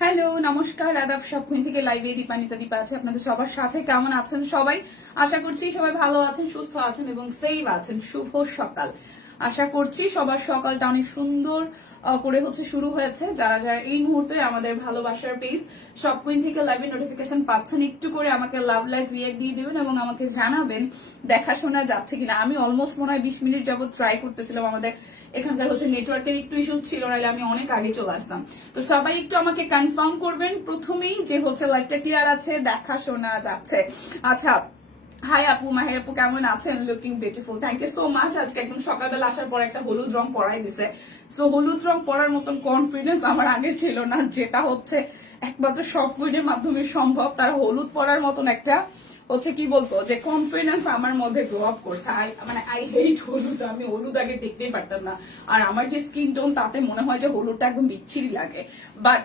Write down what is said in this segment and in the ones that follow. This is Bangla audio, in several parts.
হ্যালো, নমস্কার, আদাব। সবক্ষণ থেকে লাইভে দীপানিতা দীপা আছে আপনাদের সবার সাথে। কেমন আছেন সবাই? আশা করছি সবাই ভালো আছেন, সুস্থ আছেন এবং সেফ আছেন। শুভ সকাল। আশা করছি সবার সকালটা অনেক সুন্দর করে শুরু হয়েছে। যারা যারা এই মুহূর্তে আমাদের ভালোবাসার পেজ সবকুইন থেকে লাইভে নোটিফিকেশন পাচ্ছেন, একটু করে আমাকে লাভ লাইক রিয়েক্ট দিয়ে দেবেন এবং আমাকে জানাবেন দেখাশোনা যাচ্ছে কিনা। আমি অলমোস্ট মনে হয় 20 মিনিট যাবত ট্রাই করতেছিলাম। আমাদের এখানকার নেটওয়ার্কের একটু ইস্যু ছিল, নাহলে আমি অনেক আগে চলে আসতাম। তো সবাই একটু আমাকে কনফার্ম করবেন প্রথমেই যে লাইভটা ক্লিয়ার আছে, দেখাশোনা যাচ্ছে। আচ্ছা, হাই আপু, মাহের আপু কেমন আছেন? Looking beautiful, thank you so much. আজকে একদম সকালবেলা আসার পর একটা হলুদ রং পরাই দিছে। সো হলুদ রং পরার মতন কনফিডেন্স আমার আগে ছিল না, যেটা একমাত্র সব বইয়ের মাধ্যমে সম্ভব। তার হলুদ পরার মতন একটা কি বলবো যে কনফিডেন্স আমার মধ্যে গ্রো আপ করছে। আই হেট হলুদ। আমি হলুদ আগে দেখতেই পারতাম না, আর আমার যে স্কিন টোন তাতে মনে হয় যে হলুদটা একদম বিচ্ছিরি লাগে। বাট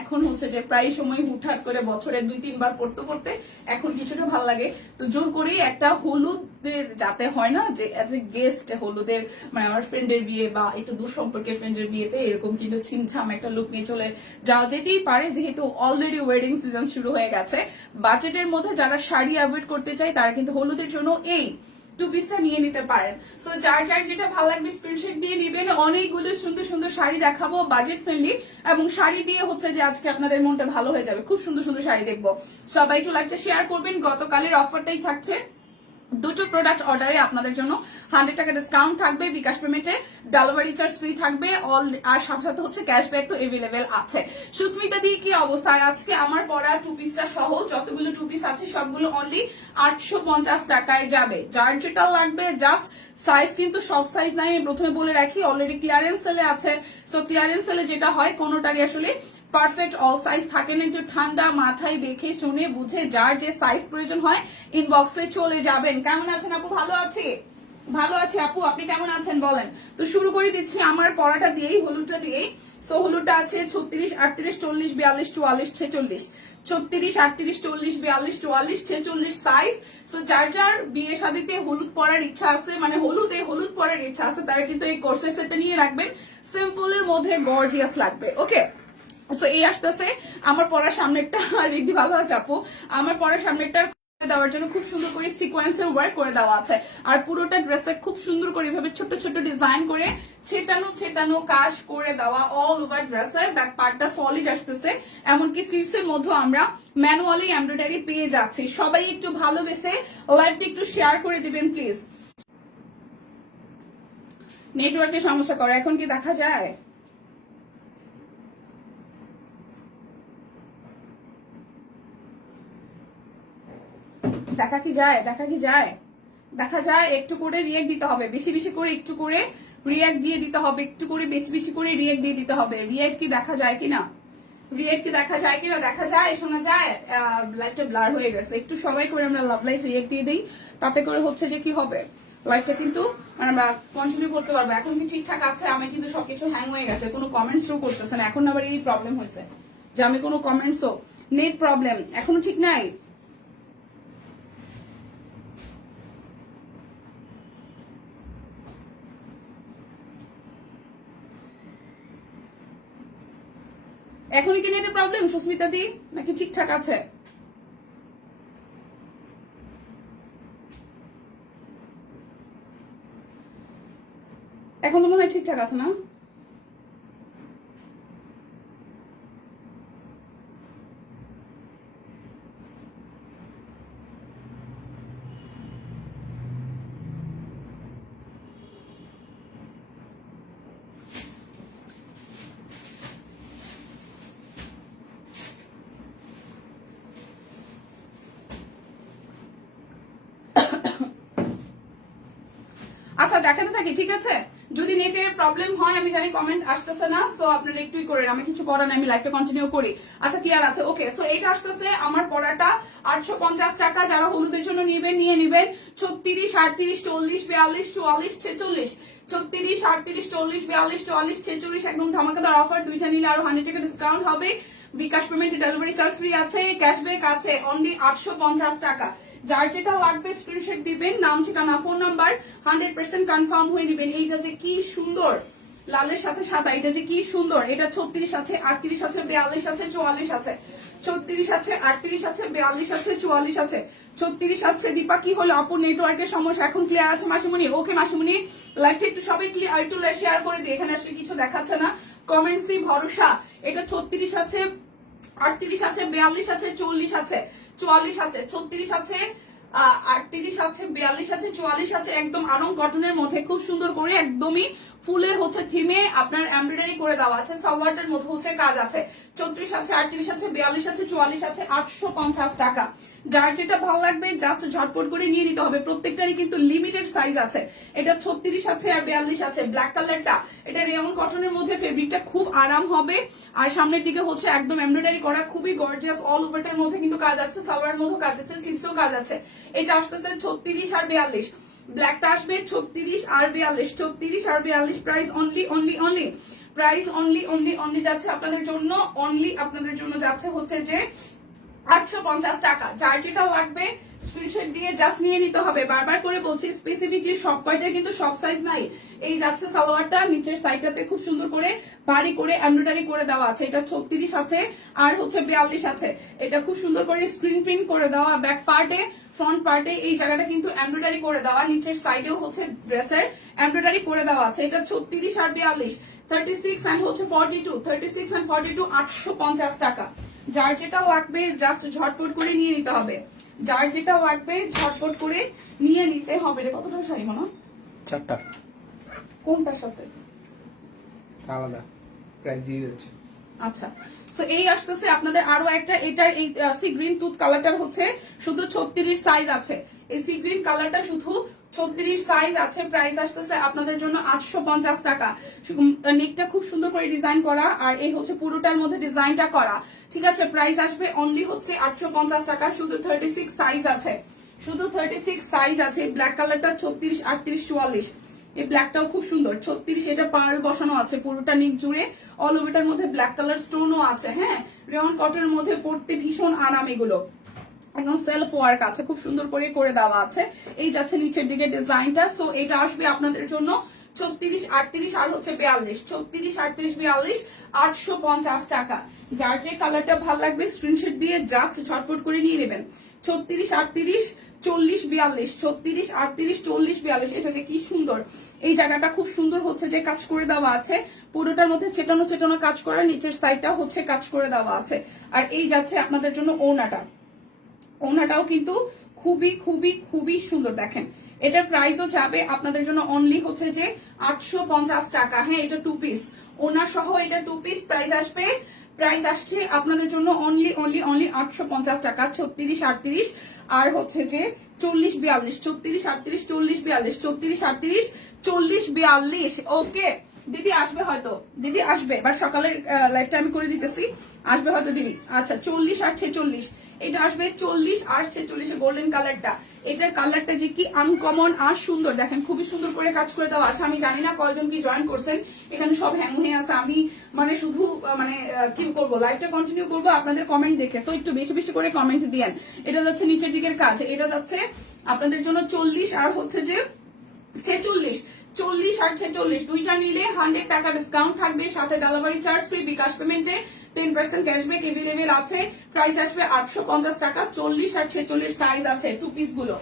এখন যে প্রায় সময় হুটহাট করে বছরে 2-3 বার পড়তে পড়তে এখন কিছুটা ভালো লাগে। তো জোর করেই একটা হলুদের যাতে হয় না যে অ্যাজ এ গেস্ট হলুদের আমার ফ্রেন্ডের বিয়ে বা একটু দূর সম্পর্কের ফ্রেন্ডের বিয়েতে এরকম কিন্তু ছিমছাম একটা লুক নিয়ে চলে যাওয়া যেতেই পারে, যেহেতু অলরেডি ওয়েডিং সিজন শুরু হয়ে গেছে। বাজেটের মধ্যে যারা শাড়ি অ্যাভয়েড করতে চাই তারা কিন্তু হলুদের জন্য এই টু পিসটা নিয়ে নিতে পারেন। সো যার যার যেটা ভালো লাগবে স্ক্রিনশট দিয়ে দিবেন। অনেকগুলো সুন্দর সুন্দর শাড়ি দেখাবো, বাজেট ফ্রেন্ডলি, এবং শাড়ি দিয়ে যে আজকে আপনাদের মনটা ভালো হয়ে যাবে। খুব সুন্দর সুন্দর শাড়ি দেখবো। সবাই একটু লাইভটা শেয়ার করবেন। গতকালের অফারটাই থাকছে, দুটো প্রোডাক্ট অর্ডারে আপনাদের জন্য 100 টাকা ডিসকাউন্ট থাকবে। বিকাশ পেমেন্টে ডেলিভারি চার্জ ফ্রি থাকবে, আর সাথে সাথে ক্যাশব্যাক তো এভেলেবেল আছে। সুস্মিতা দি কি অবস্থা? আর আজকে আমার পরা টু পিসটা সহ যতগুলো টু পিস আছে সবগুলো অনলি 850 টাকায় যাবে। যার যেটা লাগবে জাস্ট সাইজ কিন্তু সব সাইজ নাই, আমি প্রথমে বলে রাখি। অলরেডি ক্লিয়ারেন্স সেলে আছে। সো ক্লিয়ারেন্স সেলে যেটা হয় কোনোটারই আসলে পারফেক্ট অল সাইজ থাকে না। একটু ঠান্ডা মাথায় দেখে শুনে বুঝে যার যে সাইজ প্রয়োজন হয় ইনবক্সে চলে যাবেন। কেমন আছেন আপু? ভালো আছি, ভালো আছি আপু। আপনি কেমন আছেন বলেন? তো শুরু করে দিচ্ছি আমার পরাটা দিয়েই, হলুদটা দিয়েই। সো হলুদটা আছে 36, 38, 40, 42, 44, 46। 36, 38, 40, 42, 44, 46 সাইজ। সো যার যার বিয়ে শাদীতে হলুদ পরার ইচ্ছা আছে, হলুদ পরার ইচ্ছা আছে, তারা কিন্তু এই কোর্সের সেটটা নিয়ে রাখবেন। সিম্পলের মধ্যে গর্জিয়াস লাগবে। ওকে, সো এই আসতেছে আমার পড়ার সামনেরটা। রিদ্ধি ভালো আছে আপু? আমার পড়ার সামনেরটা দেওয়ার জন্য খুব সুন্দর করে সিকোয়েন্সের ওয়ার্ক করে দেওয়া আছে, আর পুরোটা ড্রেসে খুব সুন্দর করে এভাবে ছোট ছোট ডিজাইন করে ছেটানো কাজ করে দেওয়া অল ওভার ড্রেসে। ব্যাক পার্টটা সলিড আসতেছে, এমনকি স্লিভস এর মধ্যে আমরা ম্যানুয়ালি এমব্রয়ডারি পেয়ে যাচ্ছি। সবাই একটু ভালোবেসে লাইভটা একটু শেয়ার করে দিবেন প্লিজ। নেটওয়ার্কের সমস্যা করে, এখন কি দেখা যায়? দেখা কি যায়? একটু করে রিয়েক্ট দিতে হবে, বেশি বেশি করে একটু করে রিয়েক্ট দিয়ে দিতে হবে, একটু করে বেশি বেশি করে রিয়েক্ট দিয়ে দিতে হবে। রিয়েক্ট কি দেখা যায় কিনা? দেখা যায়, শোনা যায়? লাইভটা ব্লার হয়ে গেছে। একটু সবাই করে আমরা লাভ লাইফ রিয়েক্ট দিয়ে দিই, তাতে করে যে কি হবে, লাইভটা কিন্তু আমরা কন্টিনিউ করতে পারবো। এখন কি ঠিকঠাক আছে? আমি কিন্তু সবকিছু হ্যাং হয়ে গেছে, কোনো কমেন্টস শো করতেছে না। এখন আবার এই প্রবলেম হয়েছে যে আমি কোনো কমেন্টসও, নেট প্রবলেম এখনো ঠিক নাই। এখনই কি নেটের প্রবলেম সুস্মিতা দি, নাকি ঠিকঠাক আছে? এখন তো মনে হয় ঠিকঠাক আছে না? আচ্ছা, দেখাতে থাকি, ঠিক আছে? যদি নেটের প্রবলেম হয়, আমি জানি কমেন্ট আসতেছে না, সো আপনারা একটুই করেন, আমি কিছু করার নাই, আমি লাইভটা কন্টিনিউ করি। আচ্ছা, ক্লিয়ার আছে? ওকে, সো এইটা আসতেছে আমার পড়াটা 850 টাকা। যারা হলুদের জন্য নিয়ে নিবেন 36, 38, 40, 42, 44, 46 36, 38, 40, 42, 44, 46 একদম ধামাকাদার অফার, দুইটা নিলে আরো 100 টাকা ডিসকাউন্ট হবে। বিকাশ পেমেন্টে ডেলিভারি চার্জ ফ্রি আছে, ক্যাশব্যাক আছে, অনলি 850 টাকা। যার যেটা লাগবে স্ক্রিনশট দিবেন, নাম ঠিকানা ফোন নাম্বার 100% কনফার্ম হয়ে দিবেন। এইটা যে কি সুন্দর লালের সাথে সাদা, এটা যে কি সুন্দর। এটা 36 আছে, 38 আছে, 42 আছে, 44 আছে, 36 আছে, 38 আছে, 42 আছে, 44 আছে, 36 আছে। দীপা কি হলো আপু, নেটওয়ার্কের সমস্যা, এখন ক্লিয়ার আছে মাসিমণি? ওকে মাসিমণি, লাইভটা একটু সবাই ক্লিয়ার একটু শেয়ার করে দিই, এখানে আসলে কিছু দেখাচ্ছে না, কমেন্টসই ভরসা। এটা 36 আছে, 38 আছে, 42 আছে, 40 আছে, 44 আছে, 36 আছে, 38 আছে, 42 আছে, 44 আছে, একদম আরং কটনের মধ্যে খুব সুন্দর করে একদমই ফুলের হচ্ছে থিমে আপনার এমব্রয়ডারি করে দেওয়া আছে, সালোয়ারের মধ্যে হচ্ছে কাজ আছে। 34 আছে, 38 আছে, 42 আছে, 44 আছে, 850 টাকা। যার যেটা ভালো লাগবে জাস্ট ঝটপট করে নিয়ে নিতে হবে, প্রত্যেকটারই কিন্তু লিমিটেড সাইজ আছে। এটা 36 আছে আর 42 আছে, ব্ল্যাক কালারটা, এটা রেয়ন কটনের মধ্যে, ফেব্রিকটা খুব আরাম হবে। আর সামনের দিকে হচ্ছে একদম এমব্রয়ডারি করা, খুবই গর্জিয়াস, অল ওভারটার মধ্যে কিন্তু কাজ আছে, সালোয়ারের মধ্যে কাজ আছে, স্লিভসেও কাজ আছে। এটা আসতেছে 36 আর 42, ব্ল্যাকটা আসবে 36 আর 42, 36 আর 42, price only only only, price only only only যাচ্ছে আপনাদের জন্য, অনলি আপনাদের জন্য যাচ্ছে হচ্ছে যে 850 টাকা। যার যেটা লাগবে স্ক্রিনশট দিয়ে জাস্ট নিয়ে নিতে হবে। বারবার করে বলছি, স্পেসিফিকলি সব কয়টার কিন্তু সব সাইজ নাই। এই যাচ্ছে সালোয়ারটা, নিচের সাইডটাতে খুব সুন্দর করে ভারী করে এমব্রয়ডারি করে দেওয়া আছে। এটা 36 আছে আর হচ্ছে 42 আছে। এটা খুব সুন্দর করে স্ক্রিন প্রিন্ট করে দেওয়া, ব্যাক পার্টে ফ্রন্ট পার্টে এই জায়গাটা কিন্তু এমব্রয়ডারি করে দেওয়া, নিচের সাইডেও হচ্ছে ড্রেসের এমব্রয়ডারি করে দেওয়া আছে। এটা 36 আর 42, 36 এন্ড হচ্ছে 42, 36 এন্ড 42, 850 টাকা। যার যেটা লাগবে জাস্ট ঝটপট করে নিয়ে নিতে হবে, যার যেটা লাগবে ঝটপট করে নিয়ে নিতে হবে। রে কত টাকা শাড়ি মনে? 4টা। কোনটার সাথে আলাদা প্রাইস দিয়ে দিচ্ছি। আচ্ছা, সো এই আসতেছে আপনাদের আরো একটা, এটার এই সি গ্রিন টুথ কালারটার হচ্ছে শুধু 36 সাইজ আছে। এই সি গ্রিন কালারটা শুধু 36 সাইজ আছে, প্রাইস আসতেছে আপনাদের জন্য 850 টাকা। নেকটা খুব সুন্দর করে ডিজাইন করা, আর এই হচ্ছে পুরোটার মধ্যে ডিজাইনটা করা, ঠিক আছে। প্রাইস আসবে অনলি হচ্ছে 850 টাকা। শুধু 36 সাইজ আছে, শুধু 36 সাইজ আছে। ব্ল্যাক কালারটা 36, 38, 44, এই ব্ল্যাকটাও খুব সুন্দর, 36, এটা পার্ল বসানো আছে পুরোটা নিক জুড়ে, অল ওভারটার মধ্যে ব্ল্যাক কালার স্টোনও আছে। হ্যাঁ, রেয়ন কটনের মধ্যে পড়তে ভীষণ আরাম, এগুলো একদম সেলফ ওয়ার্ক আছে, খুব সুন্দর করে দেওয়া আছে। এই যাচ্ছে নিচের দিকে ডিজাইনটা। সো এটা আসবে আপনাদের জন্য 36, 38 আর হচ্ছে 42, 36, 38, 42, 850 টাকা। যার যে কালারটা ভালো লাগবে স্ক্রিনশট দিয়ে জাস্ট ঝটপট করে নিয়ে নেবেন। 36, 38, 40, 42, 36, 38, 40, 42, এটা যে কি সুন্দর। এই জায়গাটা খুব সুন্দর হচ্ছে যে কাজ করে দেওয়া আছে, পুরোটার মধ্যে চেটানো চেটানো কাজ করা, নিচের সাইডটা হচ্ছে কাজ করে দেওয়া আছে। আর এই যাচ্ছে আপনাদের জন্য ওড়নাটা, ওড়নাটাও কিন্তু খুবই খুবই খুবই সুন্দর। দেখেন এটার প্রাইসও যাবে আপনাদের জন্য অনলি হচ্ছে যে 850 টাকা। হ্যাঁ, এটা 2 পিস ওড়না সহ, এটা 2 পিস প্রাইস আসবে, প্রাইস আসছে আপনাদের জন্য অনলি অনলি অনলি 850 টাকা। 36, 38 আর হচ্ছে যে 40, 42, 36, 38, 40, 42, 36, 38, 40, 42। ওকে দিদি আসবে হয়তো, দিদি আসবে, এবার সকালের লাইফটা আমি করে দিতেছি, আসবে হয়তো দিদি। আচ্ছা 40 আর 46, এটা আসবে 40 আর 46, গোল্ডেন কালারটা। এটার কালারটা যে কি আনকমন আর সুন্দর, দেখেন খুবই সুন্দর করে কাজ করে দেওয়া আছে। আমি জানি না কয়জন কি জয়েন করছেন, এখানে সব হ্যাং হয়ে আছে। আমি মানে শুধু মানে কি করবো, লাইভটা কন্টিনিউ করবো আপনাদের কমেন্ট দেখে, সো একটু বেশি বেশি করে কমেন্ট দিয়েন। এটা যাচ্ছে নিচের দিকের কাজ, এটা যাচ্ছে আপনাদের জন্য 40 আর হচ্ছে যে 46, 40 আর 46, দুইটা নিলে 100 টাকা ডিসকাউন্ট থাকবে, সাথে ডেলিভারি চার্জ ফ্রি, বিকাশ পেমেন্টে 10% ক্যাশব্যাক এভেলেবেল আছে। প্রাইস আসবে 850 টাকা। 40 আর 46 সাইজ আছে, 2 পিস গুলো।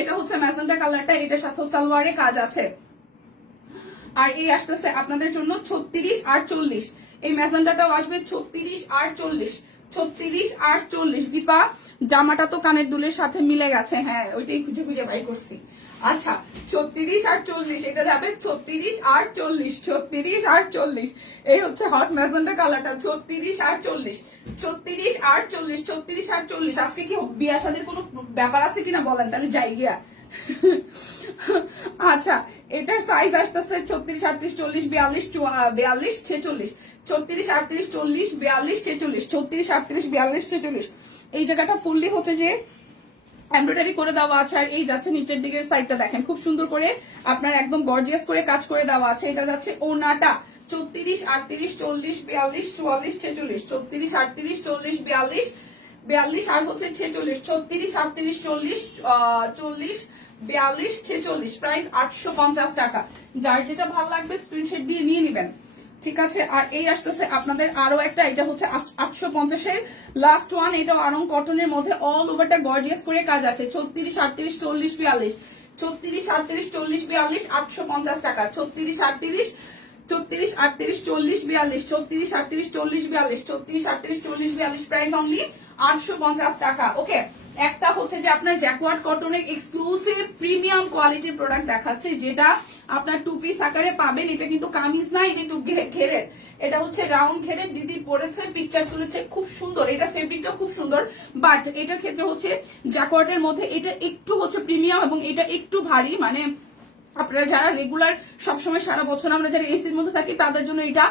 এটা হচ্ছে ম্যাজেন্টা কালারটা, এটার সাথে সালোয়ারে কাজ আছে। আর এই আসতেছে আপনাদের জন্য 36 আর 40, এই ম্যাজেন্টাটাও আসবে 36 আর 40, 36 আর 40। দীপা জামাটা তো কানের দুলের সাথে মিলে গেছে, হ্যাঁ ওইটাই খুঁজে খুঁজে বাই করছি। আচ্ছা 36 আর 40, এটা যাবে 36 আর 40, 36 আর 40। এই হচ্ছে হট ম্যাজেন্টা কালারটা, 36 আর 40, 36 আর 40, 36 আর 40। আজকে কি বিয়া শাদীর কোনো ব্যাপার আছে কিনা বলেন, তাহলে যাই গিয়া। আচ্ছা এটার সাইজ আসতেছে 36, 38, 40, 42, 42, 46, 36, 38, 40, 42, 46, 36, 38, 42, 46। এই জায়গাটা ফুললি হচ্ছে যে এমব্রয়ডারি করে দেওয়া আছে। আর এই যাচ্ছে নিচের দিকের সাইডটা দেখেন খুব সুন্দর করে আপনার একদম গর্জিয়াস করে কাজ করে দেওয়া আছে। এটা যাচ্ছে ওনাটা 34, 38, 40, 42, 44, 46, 34, 38, 40, 42, 42 আর হচ্ছে 46, 36, 38, 40, 40, 42, 46, প্রাইস 850 টাকা। যার যেটা ভালো লাগবে স্ক্রিনশট দিয়ে নিয়ে নেবেন, ঠিক আছে। আর এই আসতেছে আপনাদের আরো একটা, এটা হচ্ছে 850 লাস্ট ওয়ান। এটা আরং কটনের মধ্যে অল ওভারটা গর্জিয়াস করে কাজ আছে। 36, 38, 40, 42, 34, 38, 40, 42, 850 টাকা। 34, 38, 34, 38, 40, 42, 34, 38, 40, 42, 34, 38, 40, 42, প্রাইস অনলি 850 টাকা। ওকে, একটা হচ্ছে যে আপনার জ্যাকওয়ার্ড কটনের এক্সক্লুসিভ প্রিমিয়াম কোয়ালিটির প্রোডাক্ট দেখাচ্ছে, যেটা আপনার টু পিস আকারে পাবেন। এটা কিন্তু কামিজ না, এটা একটু ঘেরের, এটা হচ্ছে রাউন্ড ঘেরের। দিদি পরেছে, পিকচার তুলেছে, খুব সুন্দর। এটা ফেব্রিকটা খুব সুন্দর, বাট এটার ক্ষেত্রে হচ্ছে জ্যাকওয়ার্ডের মধ্যে এটা একটু হচ্ছে প্রিমিয়াম এবং এটা একটু ভারী। মানে আপনারা যারা রেগুলার সবসময় সারা বছর আমরা যারা এসির মধ্যে থাকি তাদের জন্য এটা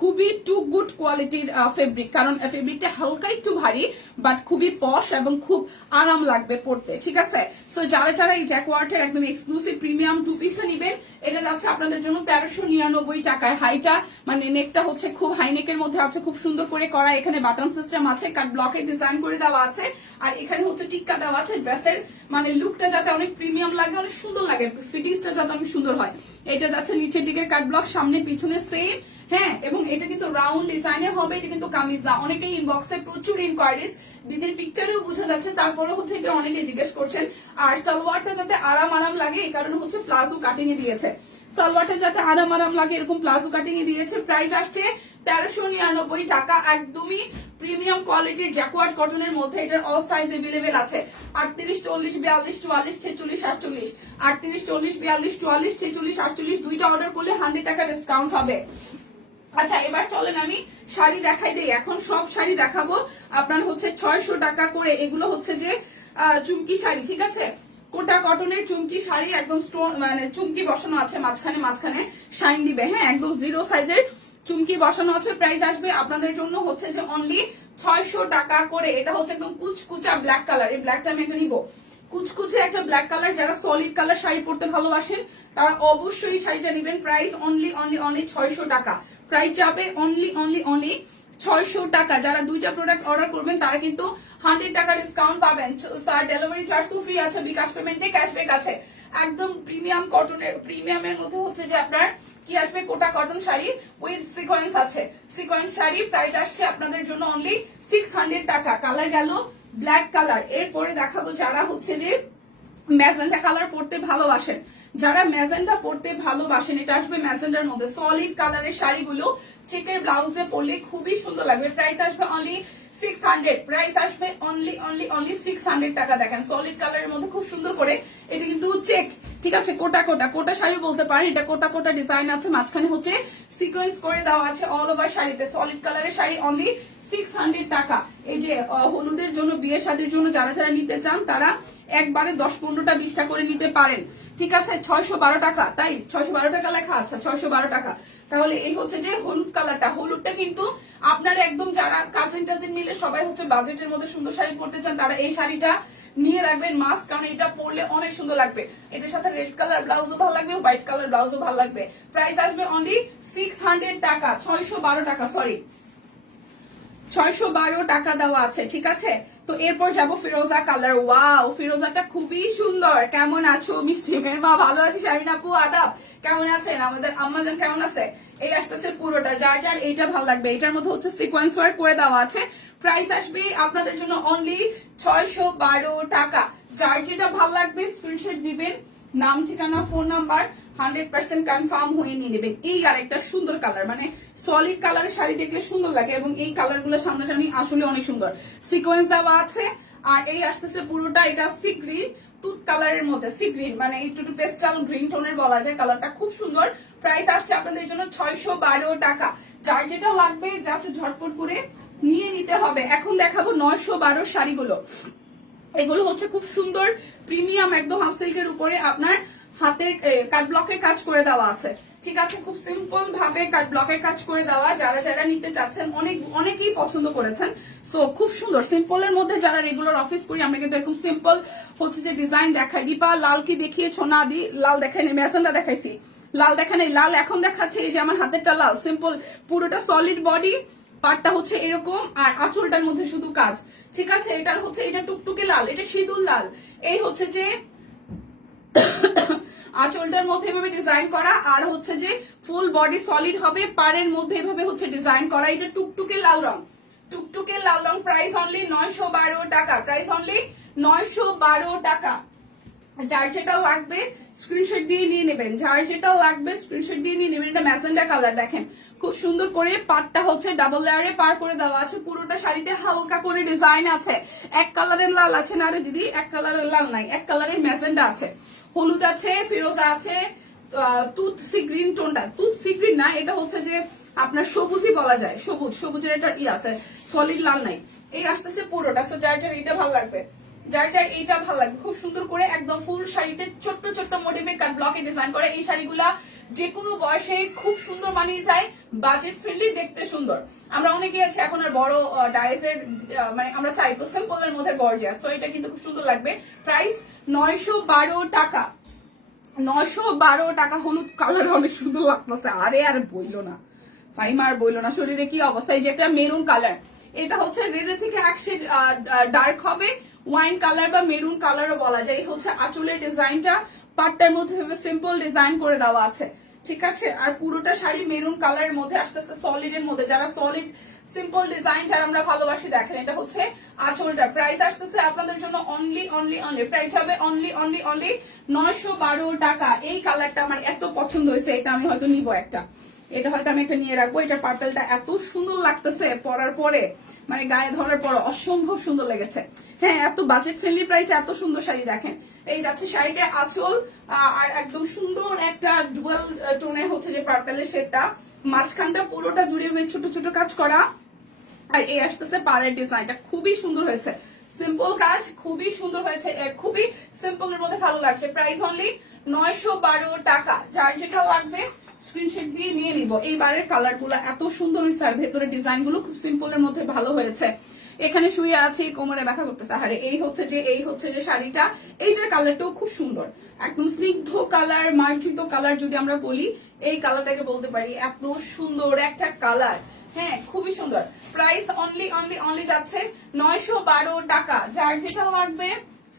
খুবই টু গুড কোয়ালিটির ফেব্রিক, কারণ ফেব্রিকটা হালকা একটু ভারী বাট খুবই পশ এবং খুব আরাম লাগবে পরতে, ঠিক আছে। সো যারা যারা এই জ্যাকওয়ার্ডের একদম এক্সক্লুসিভ প্রিমিয়াম টু পিসটা নিবেন, এটা যাচ্ছে আপনাদের জন্য 1399 টাকায়। হাইটা মানে নেকটা হচ্ছে খুব হাই নেকের মধ্যে আছে, খুব সুন্দর করে করা। এখানে বাটন সিস্টেম আছে, কাট ব্লকের ডিজাইন করে দেওয়া আছে। আর এখানে হচ্ছে টিক্কা দেওয়া আছে। ড্রেসের মানে লুকটা যাতে অনেক প্রিমিয়াম লাগে, অনেক সুন্দর লাগে, ফিটিংসটা যাতে অনেক সুন্দর হয়। এটা যাচ্ছে নিচের দিকের কাট ব্লক, সামনে পিছনে সেম, হ্যাঁ। এবং এটা কিন্তু রাউন্ড ডিজাইনে হবে, এটা কিন্তু কামিজ না। অনেকেই ইনবক্সে প্রচুর ইনকোয়ারিজ, দিদির পিকচারেও বোঝা যাচ্ছে, তারপরে হচ্ছে এটা অনেকে জিজ্ঞেস করছেন। আর সালোয়ারটা যাতে আরাম আরাম লাগে এই কারণে হচ্ছে প্লাজো কাটিং এ দিয়েছে। সালোয়ারটা যাতে আরাম আরাম লাগে এরকম প্লাজো কাটিং এ দিয়েছে। প্রাইস আসছে 1399 টাকা। একদমই প্রিমিয়াম কোয়ালিটির জ্যাকওয়ার্ড কটনের মধ্যে এটার অল সাইজ এভেলেবেল আছে। 38, 40, 42, 44, 46, 48, 38, 40, 42, 44, 46, 48 দুইটা অর্ডার করলে 100 টাকা ডিসকাউন্ট হবে। আচ্ছা, এবার চলেন আমি শাড়ি দেখাই দেই। এখন সব শাড়ি দেখাবো আপনার হচ্ছে 600 টাকা করে। এগুলো হচ্ছে যে চুমকি শাড়ি, ঠিক আছে। কোটা কটনের চুমকি শাড়ি, একদম স্টোন মানে চুমকি বসানো আছে মাঝখানে, মাঝখানে শাইন দিবে, হ্যাঁ। একদম জিরো সাইজের চুমকি বসানো আছে। প্রাইস আসবে আপনাদের জন্য হচ্ছে যে অনলি 600 টাকা করে। এটা হচ্ছে একদম কুচকুচা ব্ল্যাক কালার। এই ব্ল্যাকটা আমি একটা নিবো, কুচকুচে একটা ব্ল্যাক কালার। যারা সলিড কালার শাড়ি পরতে ভালোবাসেন তারা অবশ্যই শাড়িটা নেবেন। প্রাইস অনলি অনলি অনলি 600 টাকা। প্রাইস যাবে অনলি অনলি অনলি 600 টাকা। যারা দুইটা প্রোডাক্ট অর্ডার করবেন তারা কিন্তু 100 টাকা ডিসকাউন্ট পাবেন। ডেলিভারি চার্জ তো ফ্রি আছে, বিকাশ পেমেন্টে ক্যাশব্যাক আছে। একদম প্রিমিয়াম কটনের, প্রিমিয়ামের মধ্যে হচ্ছে যে আপনার কি আসবে, কোটা কটন শাড়ি উইথ সিকোয়েন্স আছে। সিকোয়েন্স শাড়ি প্রাইস আসছে আপনাদের জন্য অনলি 600 টাকা। কালার গেল ব্ল্যাক কালার। এরপরে দেখাবো যারা হচ্ছে যে ম্যাজেন্টা কালার পরতে ভালোবাসেন, যারা ম্যাজেন্টা পরতে ভালোবাসেন, এটা আসবে ম্যাজেন্টার মধ্যে। সলিড কালারের শাড়িগুলো চেকের ব্লাউজ দিয়ে পরলে খুবই সুন্দর লাগবে। প্রাইস আসবে অনলি 600। প্রাইস আসবে অনলি অনলি অনলি 600 টাকা। দেখেন সলিড কালারের মধ্যে খুব সুন্দর করে, এটা কিন্তু চেক, ঠিক আছে। কোটা কোটা কোটা শাড়ি বলতে পারেন, এটা কোটা কোটা ডিজাইন আছে, মাঝখানে হচ্ছে সিকোয়েন্স করে দেওয়া আছে অল ওভার শাড়িতে। সলিড কালারের শাড়ি অনলি 600 টাকা। এই যে হলুদের জন্য, বিয়ে শাদীর জন্য যারা যারা নিতে চান তারা একবারে 10-15টা 20টা করে নিতে পারেন, ঠিক আছে। 612 টাকা, তাই 612 টাকা লেখা, আচ্ছা 612 টাকা। তাহলে এই হচ্ছে যে হলুদ কালারটা। হলুদটা কিন্তু আপনার একদম যারা কাজিন টাজিন মিলে সবাই হচ্ছে বাজেটের মধ্যে সুন্দর শাড়ি পরতে চান তারা এই শাড়িটা নিয়ে রাখবেন মাস্ক, কারণ এটা পরলে অনেক সুন্দর লাগবে। এটার সাথে রেড কালার ব্লাউজও ভালো লাগবে, হোয়াইট কালার ব্লাউজও ভালো লাগবে। প্রাইস আসবে অনলি 600 টাকা, 612 টাকা, সরি 612 টাকা দেওয়া আছে, ঠিক আছে। তো এরপর যাব ফিরোজা কালার। ওয়াও, ফিরোজাটা খুবই সুন্দর। কেমন আছো মিষ্টি মেয়ের মা? ভালো আছি। শামিন আপু আদাব, কেমন আছেন? আমাদের আম্মাজান কেমন আছে? এই আসতেছে পুরোটা, যার যার এইটা ভালো লাগবে। এটার মধ্যে হচ্ছে সিকোয়েন্স ওয়ার্ক করে দেওয়া আছে। প্রাইস আসবে আপনাদের জন্য অনলি 612 টাকা। যার যেটা ভালো লাগবে স্ক্রিনশট দিবেন, নাম ঠিকানা ফোন নাম্বার 100% কনফার্ম হয়ে নিয়ে নেবেন। এই আরেকটা সুন্দর কালার, মানে সলিড কালারের শাড়ি দেখলে সুন্দর লাগে এবং এই কালার গুলো সামনাসামনি আসলে অনেক সুন্দর। সিকোয়েন্স দেওয়া আছে। আর এই আসতেছে পুরোটা, এটা সি গ্রিন তুত কালারের মধ্যে, সি গ্রিন মানে একটু একটু পেস্টাল গ্রিন টোনের বলা যায়। কালারটা খুব সুন্দর। প্রাইস আসছে আপনাদের জন্য 612 টাকা। যার যেটা লাগবে জাস্ট ঝটপট করে নিয়ে নিতে হবে। এখন দেখাবো 912 শাড়িগুলো। এগুলো হচ্ছে খুব সুন্দর প্রিমিয়াম একদম হাফ সিল্কের উপরে আপনার হাতে কাট ব্লকের কাজ করে দেওয়া আছে, ঠিক আছে, খুব সিম্পল ভাবে ব্লকের কাজ করে দেওয়া, যারা যারা নিতে চাচ্ছেন অনেকেই পছন্দ করেছেন। সো খুব সুন্দর সিম্পলের মধ্যে যারা রেগুলার অফিস করি আমরা কিন্তু এরকম সিম্পল হচ্ছে যে ডিজাইন দেখাই। দীপা লাল কি দেখিয়েছো? না দি লাল দেখাই নেই, ম্যাজেন্ডা দেখাইছি। লাল দেখা নেই, লাল এখন দেখাচ্ছে। এই যে আমার হাতেরটা লাল, সিম্পল পুরোটা সলিড বডি, পাটটা হচ্ছে এরকম, আর আঁচলটার মধ্যে শুধু কাজ। ঠিক আছে, এটার হচ্ছে এটা টুকটুকে লাল, এটা সিঁদুর লাল। এই হচ্ছে যে আঁচলটার মধ্যে এভাবে ডিজাইন করা, আর হচ্ছে যে ফুল বডি সলিড হবে, পাড়ের মধ্যে এভাবে হচ্ছে ডিজাইন করা। এটা টুকটুকে লাল রং, টুকটুকে লাল রং। প্রাইস অনলি 912 টাকা, প্রাইস অনলি 912 টাকা। যার যেটা লাগবে স্ক্রিনশট দিয়ে নিয়ে নেবেন, যার যেটা লাগবে স্ক্রিনশট দিয়ে নিয়ে নেবেন। এটা ম্যাজেন্ডা কালার, দেখেন খুব সুন্দর করে পাটটা হচ্ছে ডাবল লেয়ারে পার করে দেওয়া আছে। পুরোটা শাড়িতে হালকা করে ডিজাইন আছে। এক কালারের লাল আছে না রে দিদি? এক কালারের লাল নাই, এক কালারের ম্যাজেন্ডা আছে, হলুদ আছে, ফিরোজা আছে, তুত সি গ্রিন টোনটা, তুত সি গ্রিন না, এটা হচ্ছে যে আপনার সবুজই বলা যায়, সবুজের একটা আছে, সলিড লাল নাই। এই আসতেছে পুরোটা। সো যার যার এটা ভালো লাগবে, যার যার এইটা ভালো লাগবে, খুব সুন্দর করে একদম ফুল শাড়িতে ছোট্ট ছোট্ট মোটিভে কাট ব্লকে ডিজাইন করে। এই শাড়িগুলা যে কোনো বয়সে খুব সুন্দর মানিয়ে যায়, বাজেট ফ্রেন্ডলি, দেখতে সুন্দর। আমরা অনেকেই আছে এখন আর বড় ডাইসের মানে আমরা চাই তো সিম্পলের মধ্যে গর্জিয়াস, তো এটা কিন্তু খুব সুন্দর লাগবে। প্রাইস 912 টাকা, 912 টাকা। হলুদ কালার অনেক সুন্দর লাগতেছে, আরে আর বইলো না ফাইমা, আর বইলো না, শরীরে কি অবস্থা। এই যে একটা মেরুন কালার, এটা হচ্ছে রেডের থেকে এক শেড ডার্ক হবে, ওয়াইন কালার বা মেরুন কালারও বলা যায়। এই হচ্ছে আঁচলের ডিজাইনটা, পাটটার মধ্যে সিম্পল ডিজাইন করে দেওয়া আছে। ঠিক আছে, আর পুরোটা শাড়ি মেরুন কালারের মধ্যে আসতেছে, সলিডের মধ্যে। যারা সলিড সিম্পল ডিজাইন যারা আমরা ভালোবাসি, দেখেন এটা হচ্ছে আঁচলটা। প্রাইস আসতেছে আপনাদের জন্য অনলি অনলি অনলি, প্রাইস হবে অনলি অনলি অনলি 912 টাকা। এই কালারটা আমার এত পছন্দ হয়েছে, এটা আমি হয়তো নিবো একটা, এটা হয়তো আমি একটা নিয়ে রাখবো। এটা পার্পেলটা এত সুন্দর লাগতেছে পরার পরে, মানে গায়ে ধরার পর অসম্ভব সুন্দর লেগেছে। হ্যাঁ, এত বাজেট ফ্রেন্ডলি প্রাইসে এত সুন্দর শাড়ি দেখেন। এই যাচ্ছে শাড়িটার আঁচল, আর একদম সুন্দর একটা ডুয়াল টোনের হচ্ছে যে পার্পেলের শেডটা, মাঝখানটা পুরোটা জুড়ে ছোট ছোট কাজ করা। আর এই আসতেছে পাড়ের ডিজাইনটা, খুবই সুন্দর হয়েছে, সিম্পল কাজ, খুবই সুন্দর হয়েছে, খুবই সিম্পল এর মধ্যে ভালো লাগছে। প্রাইস অনলি 912 টাকা। যার যেটা লাগবে স্ক্রিনশট দিয়ে নিয়ে নিব। এইবারের কালার গুলো এত সুন্দর হয়েছে, আর ভেতরে ডিজাইন গুলো খুব সিম্পলের মধ্যে ভালো হয়েছে। এখানে শুয়ে আছি, কোমরে ব্যথা করতেছে। আরে এই হচ্ছে যে শাড়িটা, এইটার কালারটাও খুব সুন্দর, একদম স্নিগ্ধ কালার, মার্জিত কালার যদি আমরা বলি, এই কালারটাকে বলতে পারি। এত সুন্দর একটা কালার, হ্যাঁ খুবই সুন্দর। প্রাইস অনলি অনলি অনলি যাচ্ছে 912 টাকা। যার যেটা লাগবে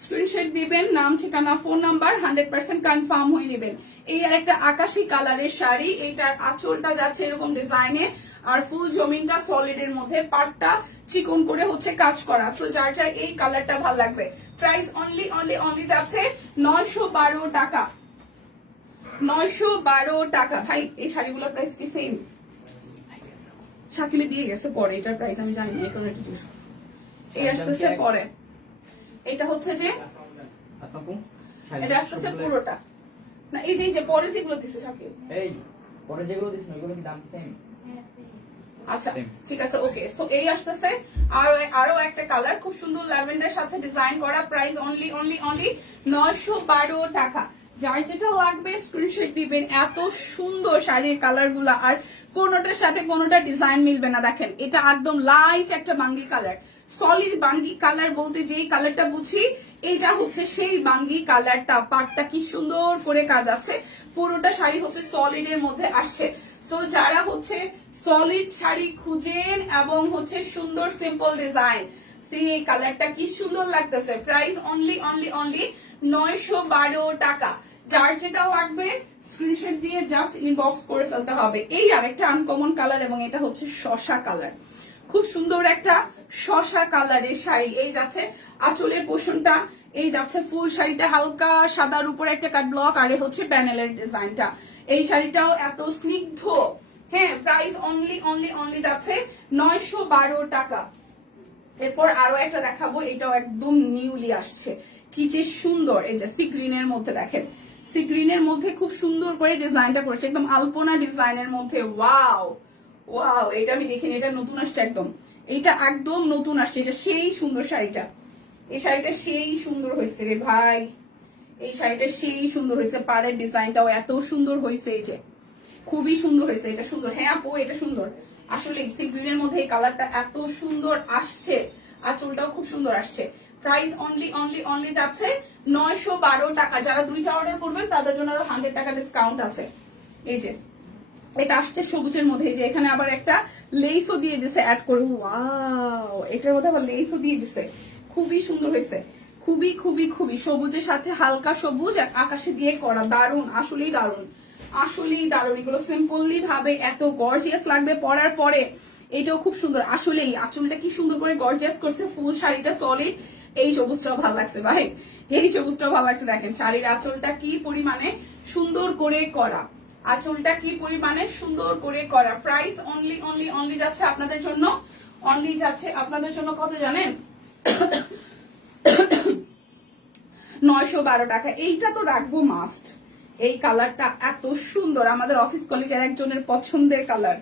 স্ক্রিনশট দিবেন, নাম ঠিকানা ফোন নাম্বার 100% কনফার্ম হয়ে নেবেন। এই আর একটা আকাশি কালারের শাড়ি, এইটার আঁচলটা যাচ্ছে এরকম ডিজাইনে, আর ফুল জমিনটা সলিডের মধ্যে, পাটটা চিকন করে হচ্ছে কাজ করা। সো যার যার এই কালারটা ভালো লাগবে, প্রাইস অনলি অনলি অনলি যাচ্ছে 912 টাকা, 912 টাকা। ভাই এই শাড়িগুলোর প্রাইস কি সেম? শাকিলে দিয়ে গেছে পরে, এটার প্রাইস আমি জানি না, এই কারণে জিজ্ঞেস। এই আসতেছে পরে, এটা হচ্ছে যে এটা আসতেছে পুরোটা না, এই যে পরে যেগুলো দিছে শাকিল, এই পরে যেগুলো দিছেন ওইগুলো কি দাম সেম? আচ্ছা ঠিক আছে, ওকে। সো এই আসতেছে আরো একটা কালার, খুব সুন্দর ল্যাভেন্ডার সাথে ডিজাইন করা। প্রাইস অনলি অনলি অনলি 912 টাকা। যার যেটা লাগবে স্ক্রিনশট দিবেন। এত সুন্দর শাড়ির কালার গুলা, আর কোনোটার সাথে কোনোটা ডিজাইন মিলবে না। দেখেন এটা একদম লাইট একটা বাঙ্গি কালার, সলিড বাঙ্গি কালার বলতে যেই কালারটা বুঝি, এটা হচ্ছে সেই বাঙ্গি কালারটা। পাটটা কি সুন্দর করে কাজ আছে, পুরোটা শাড়ি হচ্ছে সলিড এর মধ্যে আসছে। সো যারা হচ্ছে সলিড শাড়ি খুঁজেন এবং হচ্ছে সুন্দর সিম্পল ডিজাইন, এই কালারটা কি সুন্দর লাগতেছে। প্রাইস অনলি অনলি অনলি 912 টাকা। যার যেটা লাগবে স্ক্রিনশট দিয়ে জাস্ট ইনবক্স করে ফেলতে হবে। এই আরেকটা আনকমন কালার, এবং এটা হচ্ছে শসা কালার, খুব সুন্দর একটা শসা কালারের শাড়ি। এই যাচ্ছে আঁচলের পোষণটা, এই যাচ্ছে ফুল শাড়িটা হালকা সাদার উপরে একটা কাট ব্লক, আর হচ্ছে প্যানেলের ডিজাইনটা। এই শাড়িটাও এত স্নিগ্ধ। হ্যাঁ, প্রাইস অনলি অনলি অনলি যাচ্ছে 912 টাকা। এরপর আরো একটা দেখাবো, এটাও একদম নিউলি আসছে, কি যে সুন্দর। এই যে সি গ্রিনের মধ্যে দেখেন, সি গ্রিনের মধ্যে খুব সুন্দর করে ডিজাইনটা করেছে, একদম আলপনা ডিজাইনের মধ্যে। ওয়াও ওয়াও, এটা আমি দেখিনি, এটা নতুন আসছে একদম, এটা একদম নতুন আসছে। এটা সেই সুন্দর শাড়িটা, এই শাড়িটা সেই সুন্দর হয়েছে রে ভাই, এই শাড়িটা সেই সুন্দর হয়েছে। পাড়ের ডিজাইনটাও এত সুন্দর হয়েছে, এই যে খুবই সুন্দর হয়েছে, এটা সুন্দর। হ্যাঁ আপু এটা সুন্দর, আসলে সি গ্রিনের মধ্যে এই কালারটা এত সুন্দর আসছে, আঁচলটাও খুব সুন্দর আসছে। প্রাইস অনলি অনলি অনলি যাচ্ছে 912 টাকা। যারা দুইটা অর্ডার করবেন তাদের জন্য আরো 100 টাকা ডিসকাউন্ট আছে। এই যে এটা আসছে সবুজের মধ্যে, এই যে এখানে আবার একটা লেসও দিয়ে দিছে অ্যাড করে। ওয়াও, এটার মধ্যে আবার লেসও দিয়ে দিছে, খুবই সুন্দর হয়েছে, খুবই খুবই খুবই সবুজের সাথে হালকা সবুজ আর আকাশে দিয়ে করা, দারুন, আসলেই দারুন, আসলেই দারুন। এগুলো সিম্পলি ভাবে এত গর্জিয়াস লাগবে পরার পরে। এটাও খুব সুন্দর, আসলেই আঁচলটা কি সুন্দর করে গর্জিয়াস করছে, ফুল শাড়িটা সলিড। এই সবুজটাও ভালো লাগছে ভাই, এই সবুজটাও ভালো লাগছে। দেখেন শাড়ির আঁচলটা কি পরিমাণে সুন্দর করে করা, আঁচলটা কি পরিমাণে সুন্দর করে করা। প্রাইস অনলি অনলি অনলি যাচ্ছে আপনাদের জন্য, অনলি যাচ্ছে আপনাদের জন্য কত জানেন? 912 টাকা। এইটা তো রাখবো মাস্ট, এই কালারটা এত সুন্দর, আমাদের অফিস কলিগের একজনের পছন্দের কালার।